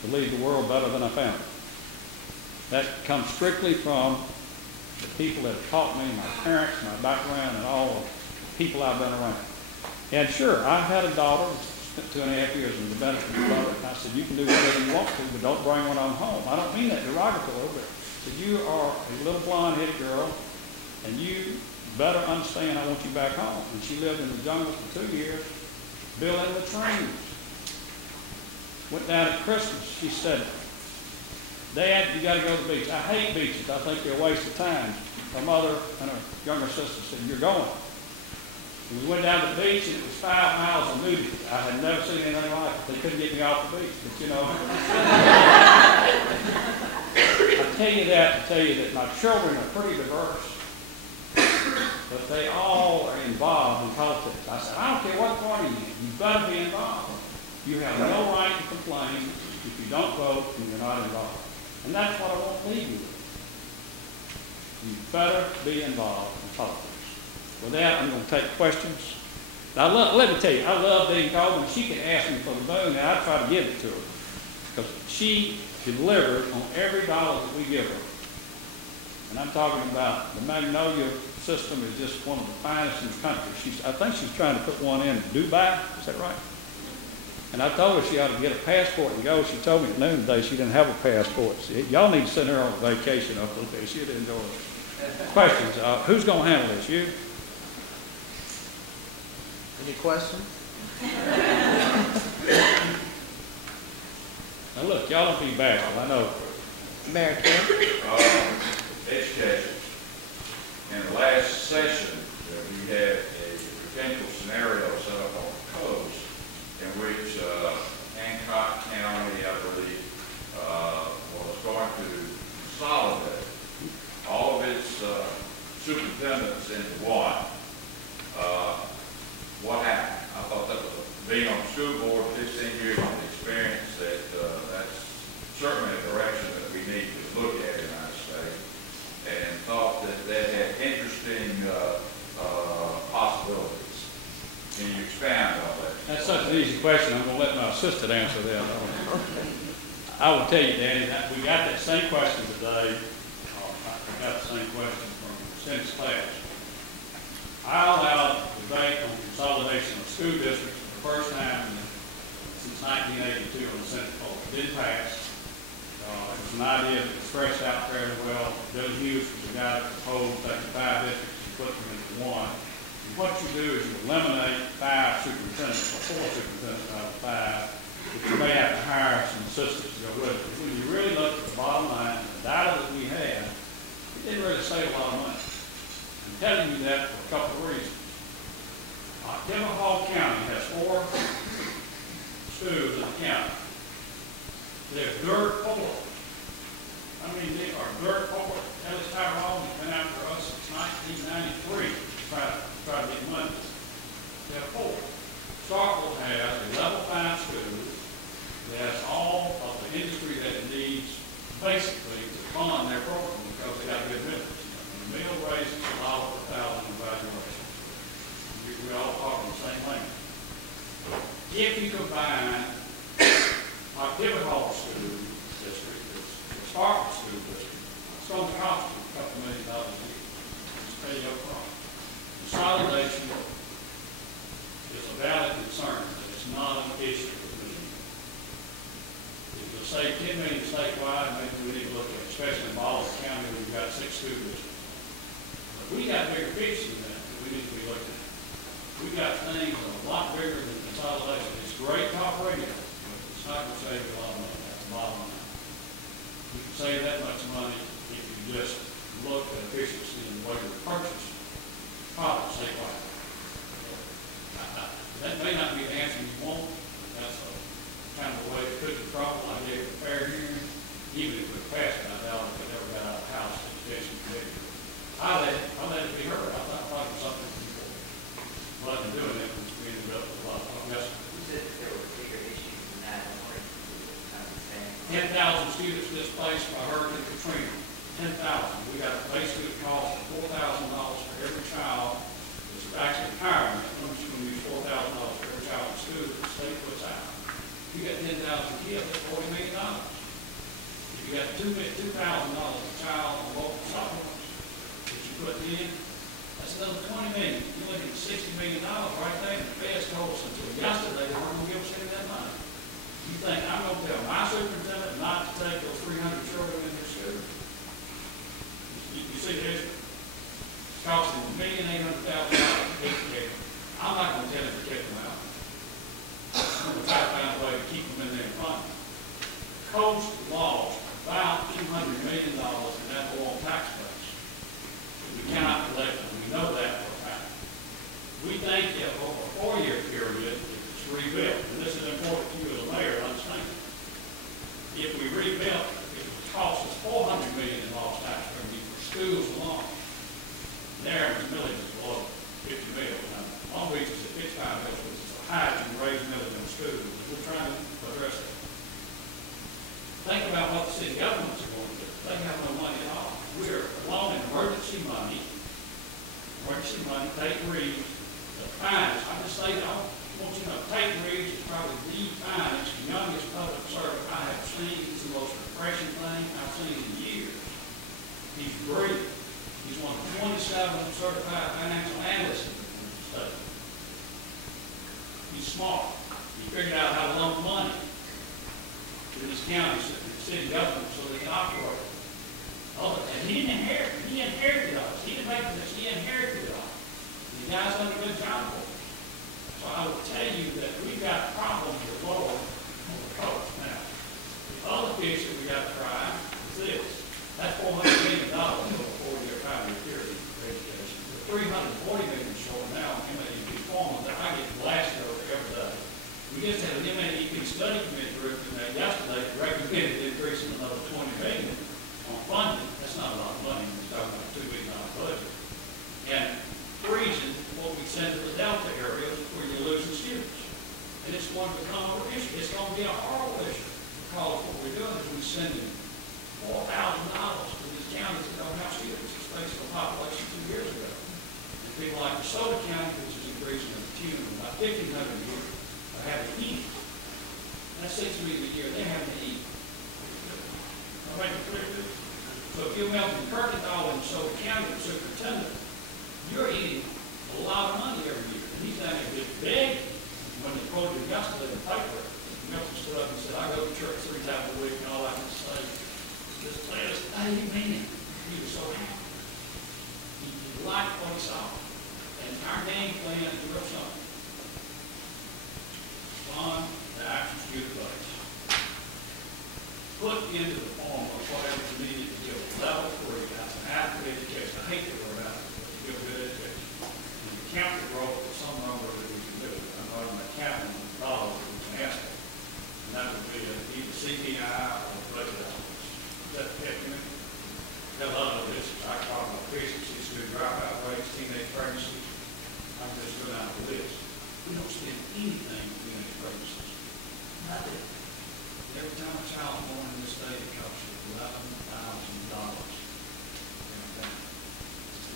to leave the world better than I found it. That comes strictly from the people that have taught me, my parents, my background, and all the people I've been around. And sure, I had a daughter, spent 2.5 years in the Dominican Republic, and I said, you can do whatever you want to, but don't bring one on home. I don't mean that derogatory, but I said, you are a little blonde-headed girl, and you better understand I want you back home. And she lived in the jungle for 2 years, building latrines. Went down at Christmas. She said, Dad, you got to go to the beach. I hate beaches. I think they're a waste of time. Her mother and her younger sister said, you're going. And we went down to the beach, and it was 5 miles of nudity. I had never seen anything like it. They couldn't get me off the beach. But, you know, I tell you that to tell you that my children are pretty diverse. But they all are involved in politics. I said, I don't care what party you're in. You've got to be involved. You have no right to complain if you don't vote and you're not involved. And that's what I want to leave you with. You better be involved in politics. With that, I'm going to take questions. Now, let me tell you, I love Dean Coleman. She can ask me for the moon, and I try to give it to her. Because she delivered on every dollar that we give her. And I'm talking about the Magnolia system is just one of the finest in the country. I think she's trying to put one in Dubai. Is that right? And I told her she ought to get a passport and go. She told me at noon today she didn't have a passport. Y'all need to send her on vacation up there. She'd enjoy it. Questions? Who's going to handle this? You? Any questions? Now look, y'all don't be bashful. I know. Mayor Kim? Education. In the last session, we had a potential scenario set up on the coast in which Hancock County, I believe, was going to consolidate all of its superintendents into one. What happened? I thought that was, being on the school board, 15 years of experience, that's certainly a direction that we need to look at in our state, and thought that had interesting possibilities. Can you expand on that? That's such an easy question. I'm going to let my assistant answer that. I will tell you, Danny, that we got that same question today. I got the same question from Senate's class. I allowed debate on consolidation of school districts for the first time since 1982 on the Senate floor. It didn't pass. It was an idea that was stretched out fairly well. Bill Hughes was the guy that proposed taking 5 districts and put them into one. And what you do is you eliminate 5 superintendents, or 4 superintendents out of 5, but you may have to hire some assistants to go with it. When you really look at the bottom line, the data that we had, it didn't really save a lot of money. I'm telling you that for a couple of reasons. Hall County has 4 schools in the county. They're dirt poor. I mean, they are dirt poor. Ellis Tyrone has been after us since 1993 to try to get money. They're poor. Starkville has a level 5 school that has all of the industry that it needs basically to fund their program because they got good business. The meal raises $1 per 1,000 evaluation. We all talk the same language. If you combine Hall School District, the Starkville School District, it's going to cost you a couple $1 million a year. Just pay up front. Consolidation is a valid concern, but it's not an issue with me. If you'll save $10 million statewide, maybe we need to look at it, especially in Baldwin County where we've got 6 school districts. But we got bigger fish than that we need to be looking at. We've got things a lot bigger than consolidation. It's great talk radio, but it's not going to save you a lot of money. That's the bottom line. You can save that much money if you just look at efficiency and the way we purchase products statewide. That may not be the answer you want, but that's kind of the way it could be trouble. I gave it a fair hearing. Even if we passed it, I doubt if it ever got out of the House Education Committee. I let it be heard. I thought probably something let them do it, we ended up with a lot of yes. You said there were bigger issues than that. displaced by Hurricane Katrina, 10,000. We got basically a cost of $4,000 for every child. It's actually higher than that. I'm just going to use $4,000 for every child in school that the state puts out. If you got 10,000 kids, that's $40 million. If you got $2,000 a child on local supplements that you put in, that's another $20 million. You're looking at $60 million right there. And the feds told us until yesterday they weren't going to give us any of that money. You think I'm going to tell my superintendent not to take those 300 children in their school? You see this? It's costing $1,800,000 to educate them. I'm not going to tell him to kick them out. I'm going to try to find a way to keep them in there and fund them. Coast lost about $200 million in that oil tax base. We cannot collect them. We know that for a fact. We think if over a 4-year period, if it's rebuilt, and this is important to you as a mayor to understand, if we rebuilt, it would cost us $400 million in lost tax revenue for schools alone. There, the millage is below $50 million. Now, Long Beach is at $55 million, which is the highest in raised millage in schools. We're trying to address that. Think about what the city governments are going to do. They have no money at all. We're loaning emergency money, Tate Reeves, the finest. I just say, I want you to know, Tate Reeves is probably the finest, youngest public servant I have seen. It's the most refreshing thing I've seen in years. He's brilliant. He's one of 27 certified financial analysts in the state. He's smart. He figured out how to loan money to this county, city government, so they can operate. Oh, and he didn't inherit. He inherited us. He didn't make this. He inherited it all. The guy's done a good job for us. So I will tell you that we've got problems with lower on the coast now. The other piece that we got to try is this. That's $400 million over a 4-year, 5-year period for education. We're $340 million short now on MAEP formula that I get blasted over every day. We just had an MAEP study committee group in there yesterday that recommended increasing another $20 million on funding. That's not a lot of money. We're talking about a $2 billion budget. And freezing what we send to the Delta areas where you're losing students. And it's going to become an issue. It's going to be a horrible issue because what we're doing is we're sending $4,000 to these counties that don't have students. It's based on the population 2 years ago. And people like DeSoto County, which is increasing to the tune of about 1,500 a year, are having to eat. That's $6 million a year. They're having to eat. I'll make it clear to you. So if you're Melvin Kirkendall in DeSoto County, the superintendent, you're eating a lot of money every year. And he's down there just big. When they quoted him yesterday in the paper, Milton stood up and said, I go to church 3 times a week, and all I can say is, amen. He was so happy. He liked what he saw. And our game plan is real simple. Fund the actions to the place. Put into the form of whatever you needed to give level 3. That's an adequate education. I hate the word adequate, but to give good education. And the county growth for some number that we can do. I'm not even counting dollars that we can ask for. And that would be either CPI or budget elements. Is that technical? Got a lot of this. I talk about efficiency, student dropout rates, teenage pregnancies. I'm just going down the list. We don't spend anything on teenage pregnancies. Nothing. Every time a child is born in this state, it costs you $11,000.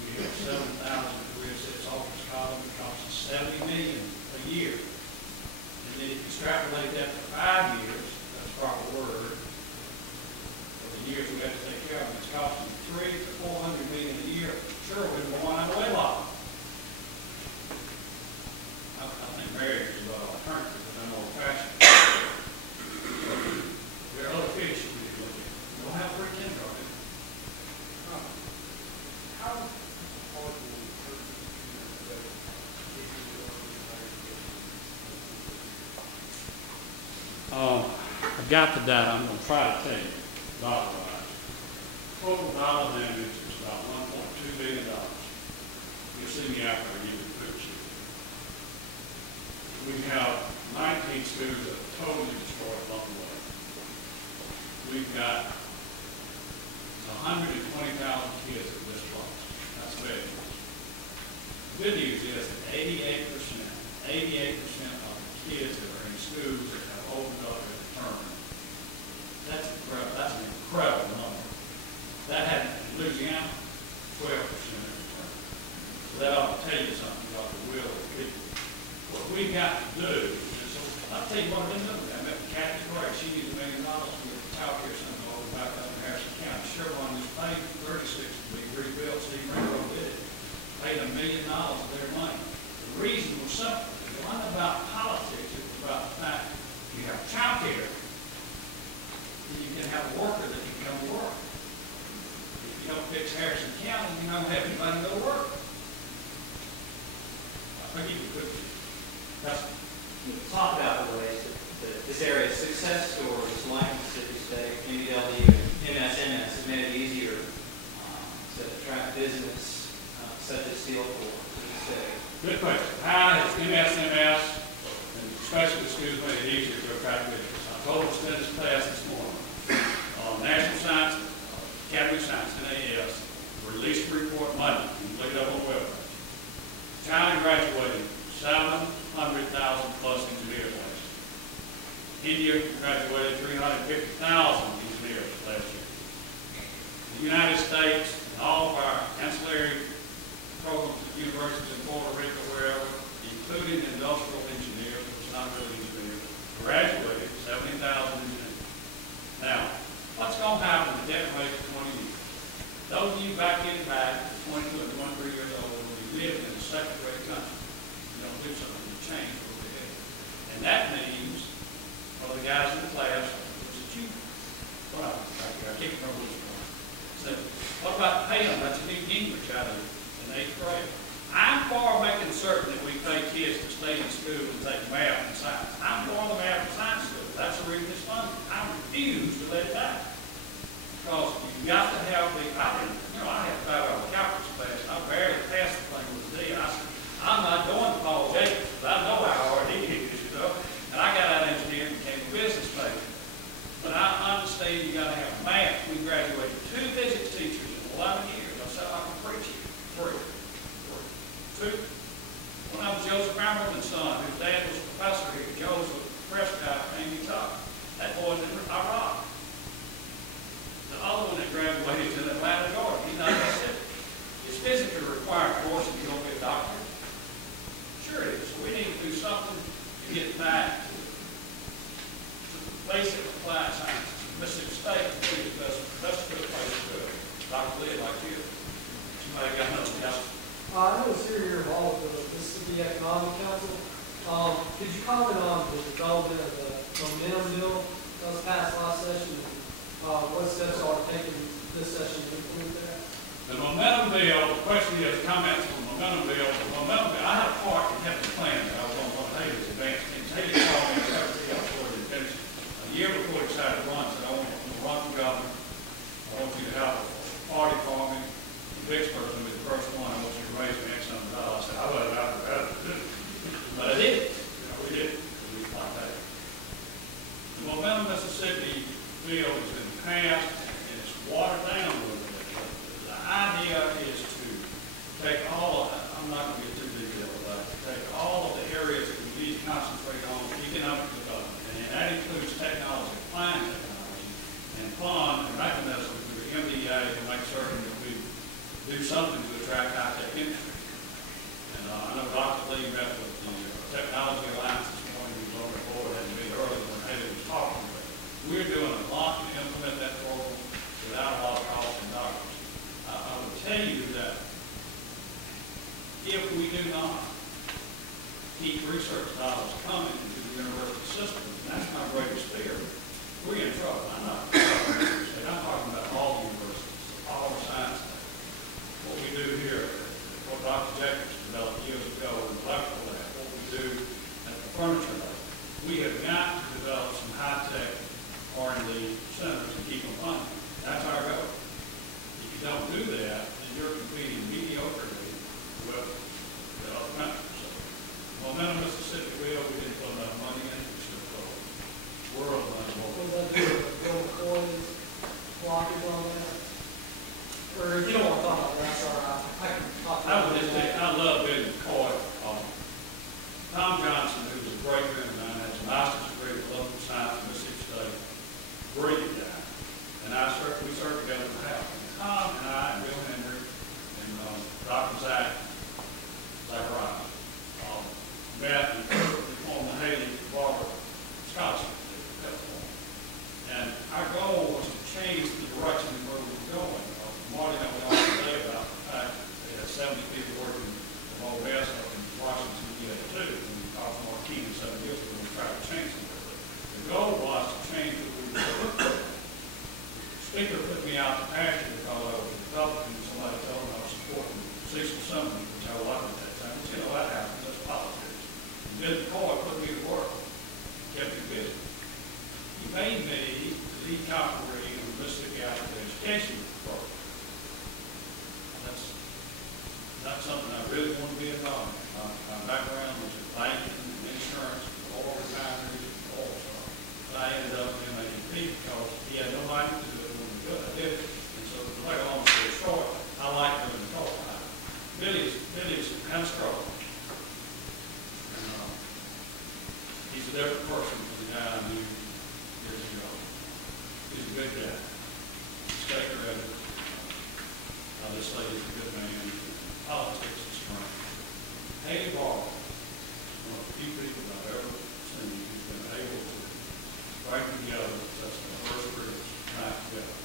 We have 7,000 career sets office college. It costs us $70 million a year. And then if you extrapolate that for 5 years, that's the proper word, for the years we have to take care of, it's costing $300 to $400 million a year. Sure, we've been going out of the way a lot. I think marriage is about alternative, but I'm old-fashioned. There are other fish we can look at. We don't have free kindergarten. How hard will it hurt I've got the data. I'm going to try to tell you dollar-wise. Total dollar damage is about $1.2 billion. You'll see me after I give you the picture. We have 19 schools that are totally destroyed along the way. We've got 120,000 kids at this place. That's bad news. The good news is that 88% of the kids that are in schools that have opened up at the term, that's an incredible number. just made it easier to attract business such as steel for the state? Good question. How has MSMS and special schools made it easier to attract business? I told the students class this morning, National Science, Academy of Science, NAS, released a report Monday. You can look it up on the website. China graduated 700,000 plus engineers last year. India graduated 350,000 engineers last year. The United States and all of our ancillary programs at universities in Puerto Rico, wherever, including industrial engineers, which is not really engineers, graduated 70,000 engineers. Now, what's going to happen to debt rate for 20 years? Those of you back 22 and 23 years old, when you live in a second-rate country, you don't do something to change what we have. And that means, well, the guys in the class, was it you? Well, I can't remember which one. So, what about paying them? That's a new English out of in 8th grade. I'm for making certain that we pay kids to stay in school and take math and science. I'm for the math and science school. That's the reason it's funded. I refuse to let it die. Because you've got to have I had 5-hour calculus class, and I barely passed the thing with a D. And I said, I'm not going to Paul Jacobs, but I know how hard he is, and I got out of engineering and became a business major. But I understand you got to have math. We graduated 2 physics teachers in 11 years. I said I can preach it. 3. 2. One of them was Joseph Hamilton's son, whose dad was a professor here. Joseph Prescott came to Kentucky. That boy's in Iraq. The other one that graduated is in Atlanta, Georgia. He's not Mississippi. It's physically required course if you don't get a doctorate. Sure it is. So we need to do something to get back to basic applied sciences. Mississippi State is that's a good place to do it. Dr. Lee, like you. Somebody got another question? I know it's here you're involved with the Mississippi Economic Council. Could you comment on the development of the momentum bill that was passed last session? What steps are taken this session to implement that? The momentum bill, the question is comments on the momentum bill. The momentum bill, I had a part that kept the plan that I was going to want Haley's advance things. Haley called me and said, before he finished. A year before he decided to run, said, I want to run for governor. I want you to have a party for me. In Vicksburg will be the first one. I want you to raise me X number of dollars. I said, I let it out of that. But I did. We did. We like that. The Momentum Mississippi bill has been passed and it's watered down a little bit. The idea is to take all of, I'm not going to get too detailed about it, take all of the areas that we need to concentrate on economic development. And that includes technology, applying technology, and fund and mechanisms through the MDA to make certain that we do something to attract high-tech industry. And I know Dr. Lee met with the Technology Alliance this morning. He was on the board, had to meet earlier when Haley was talking. But we're doing a lot to implement that program without a lot of cost and dollars. I would tell you that if we do not keep research dollars coming into the university system, and that's my greatest fear, we're in trouble. I'm not talking about all universities, all the science. What we do here, what Dr. Jacobs developed years ago in the electrical lab, what we do at the furniture lab, we have got to develop some high-tech R&D centers and keep them funded. That's our goal. If you don't do that, then you're competing mediocrely with the other countries. So, Momentum Mississippi will, we didn't put enough money in it, we should have world money more. What does that do with the coins, blockers on that? Or if you don't want to talk about that, that's all right. I can talk about that. I love building COI. Tom Johnson, who's a great friend of mine, has a master's degree in political science at Mississippi State. Brilliant guy. And we served together in the house. And Tom and I and Bill Henry and Dr. Zach Wright met and formed the Haley Barber Scholarship. And our goal was to change the direction where we were going. Marty and I would always say about the fact that they had 70 people working from OS up in Washington, too. When we talked to Marquis 7 years ago, we tried to change it. The goal was to change what we were doing. The speaker put me out to pasture because I was a Republican. Somebody told me I was supporting Cecil Sumner, which I liked at that time. But you know, that happens. That's politics. And Bill McCoy put me to work. Kept me busy. He made me the lead copywriter of the Mississippi Application education program. That's not something I really want to be involved in. My background was in banking and insurance, all refineries, all stuff. But I ended up in AP because he had nobody to do it when he could. I did it. And so, like a long story short, I like doing the talk. Billy's kind of strong. And, he's a different person from the guy I knew years ago. He's a good guy. Respect her evidence. I'll just say he's a good man. Politics is strong. Haley Barr, one of the few people I've ever seen who's been able to write together such a diverse group right together.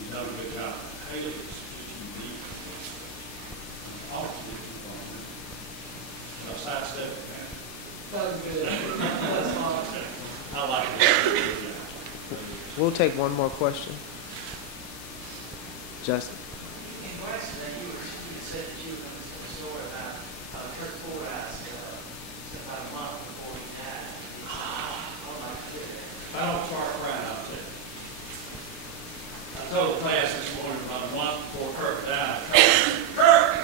He's done a good job. Haley is just unique. I'll sidestep it, man. That was good. That's fine. I like it. We'll take one more question. Justin. In Washington, you said that you were going to tell a story about Kurt Fordyce about a month before he died. I'd like to hear that. If I don't start crying, I'll tell you. I told the class this morning about a month before Kurt died. Kurt!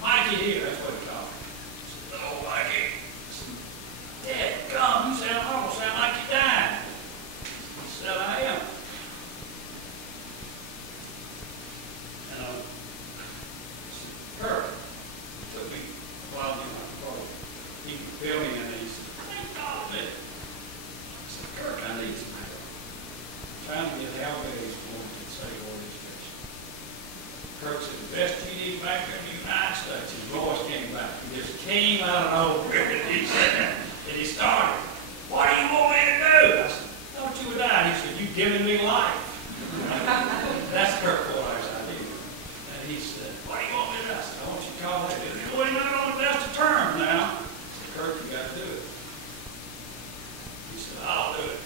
Mikey here, that's what he called me. I said, "Oh, Mikey." I said, "Dad, come, you sound almost sound like you died." He said, "I am." And I said, "Kurt," it took me a while to get my throat. He could feel me, and he said, "Thank God of it." I said, "Kurt, I need some help. I'm trying to get Algaze going to say what it is." Kurt said, "The best you need back there in the United States." His voice came back. He just came out of nowhere. He said, and he started, "What do you want me to do?" I said, "Thought you would die." He said, "You've given me life." That's Kurt Fordyce's idea. And he said, "What do you want me to do?" I said, "I want you to call that. You're doing it on the best of terms now." I said, "Kurt, you got to do it." He said, "I'll do it."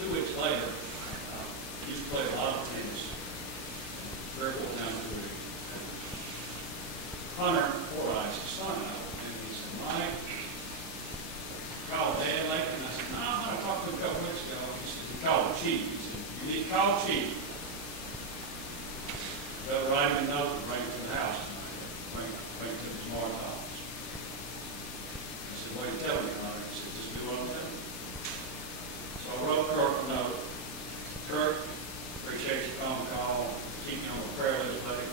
2 weeks later, I used to play a lot of tennis. Very cool down to it. Hunter Fordyce's son out, and he said, "Mike, call Dad later." And I said, "No, I'm going to talk to him a couple weeks ago." He said, "You call the chief." He said, "You need to call the chief." Well, write him a note and bring it to the house tonight. Bring it to the smart office. I said, "What do you tell me, Hunter?" He said, "Just do what I'm telling you." So I wrote Kurt a note. "Kurt, appreciate your phone call. Keep me on the prayer list later.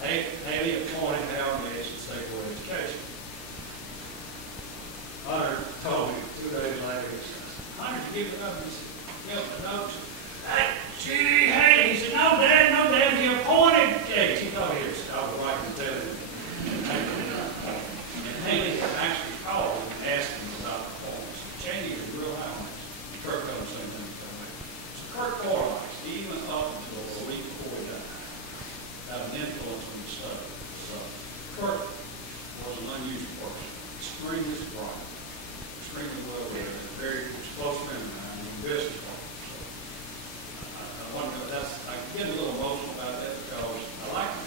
Haley appointed Algaze to Safeway Education." Hunter told me 2 days later, he said, "Hunter, you give it up." He said, "Give the note." "Hey, gee, Haley." He said, "No, Dad, he appointed Gates." He thought he was, I was right to tell him. And Haley actually called and asked him about the performance. Chaney was real high on this. Kurt told the same thing he told me. So Kurt Fordyce, he even thought until a week before he died, had an influence on the study. So Kurt was an unusual person, extremely bright, extremely well read, very close friend of mine, and business partner. So I wonder if I get a little emotional about that because I like him.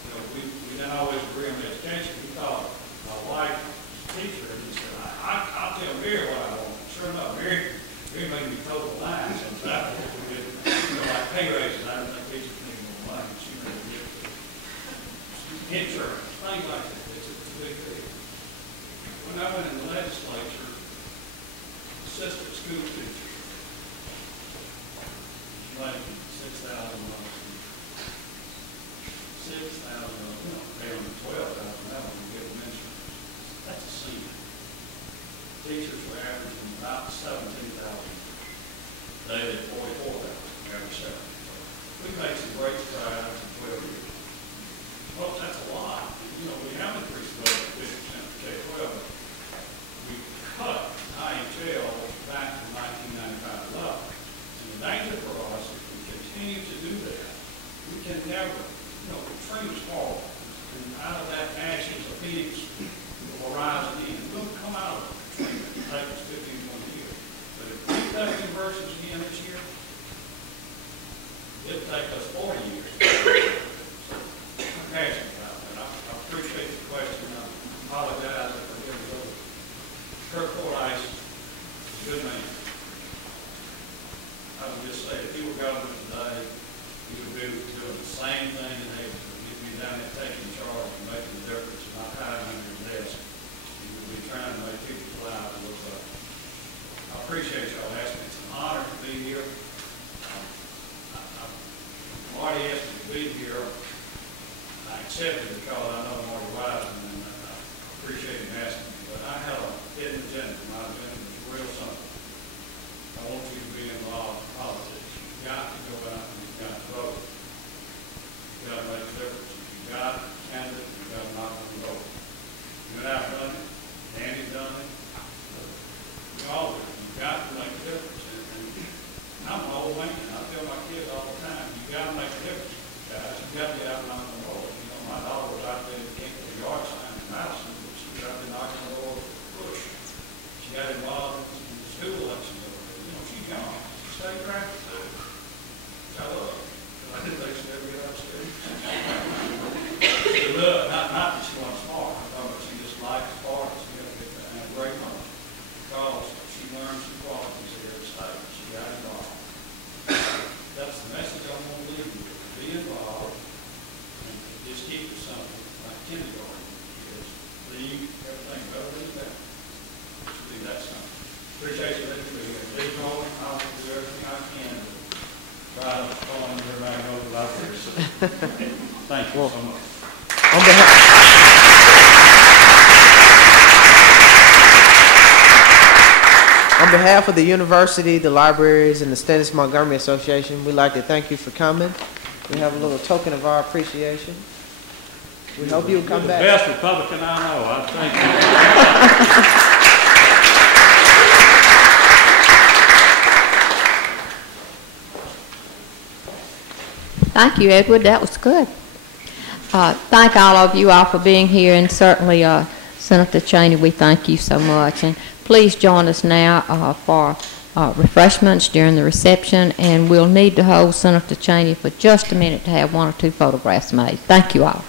You know, we didn't always agree on education. He thought my wife was a teacher, and he said, I'll tell Mary what I want. Sure enough, Mary made me total line sometimes. Like pay raises, I don't think teachers need more money. She made me get insurance, things like that. It's a big deal. When I went in the legislature, assistant school teacher, she making $6,000 a year. $6,000, pay them $12,000 now when you get them insurance. That's a senior. Teachers were averaging about $17,000. They did $44,000 every salary. We made some great strides in 12 years. Well, that's a lot. You know, we have increased the budget 50% for K-12. We cut IHL back to 1995 level. And the danger for us, if we continue to do that, we can never, the train is fall. And out of that ashes, a phoenix will rise again. We'll come out of the train that will take us 15, 20 years. But if we cut conversions again this year, it'll take us 40 years. So I'm passionate about that. I appreciate the question. I apologize if I get a little. Kurt Fordyce is a good man. would just say, if you were government today, you would be doing the same thing in Hazelton. You'd be down there taking charge and making the difference, and not hiding under your desk. You would be trying to make people's lives look better. I appreciate y'all asking. It's an honor to be here. Marty asked me to be here. I accepted because I know Marty Wiseman, and I appreciate him asking me. But I had a hidden agenda. My agenda was real simple. I want you to be involved in politics. You've got to go out and you've got to vote. You've got to make a difference. If you've got a candidate, you've got to knock on the door. You and I have done it. Danny's done it. We all do. You've got to make a difference. And I'm an old man. I tell my kids all the time, you've got to make a difference, guys. You've got to get out and knock on the door. You know, my daughter was out there at the yard sign in Madison, but she was out there knocking on the door with Bush. She got involved in the school elections. You know, she's young. She's state practice too. Which I love. I didn't think she'd ever get upstairs. She loved, not that she wasn't smart, but she just liked sports. She had a great mother. Because she learned some qualities here at the state. She got involved. That's the message I want to leave you with. Be involved and just keep it simple, like kindergarten. Just leave everything better than that. Just be that simple. Appreciate you letting me be here. Leave going. I'll do everything I can to try to find everybody knows about this. Thank you so much. On behalf of the university, the libraries, and the Stennis Montgomery Association, we'd like to thank you for coming. We have a little token of our appreciation. We hope you'll come back. The best Republican I know. I thank you. Thank you, Edward. That was good. Thank all of you all for being here, and certainly Senator Chaney, we thank you so much. And please join us now for refreshments during the reception, and we'll need to hold Senator Chaney for just a minute to have one or two photographs made. Thank you all.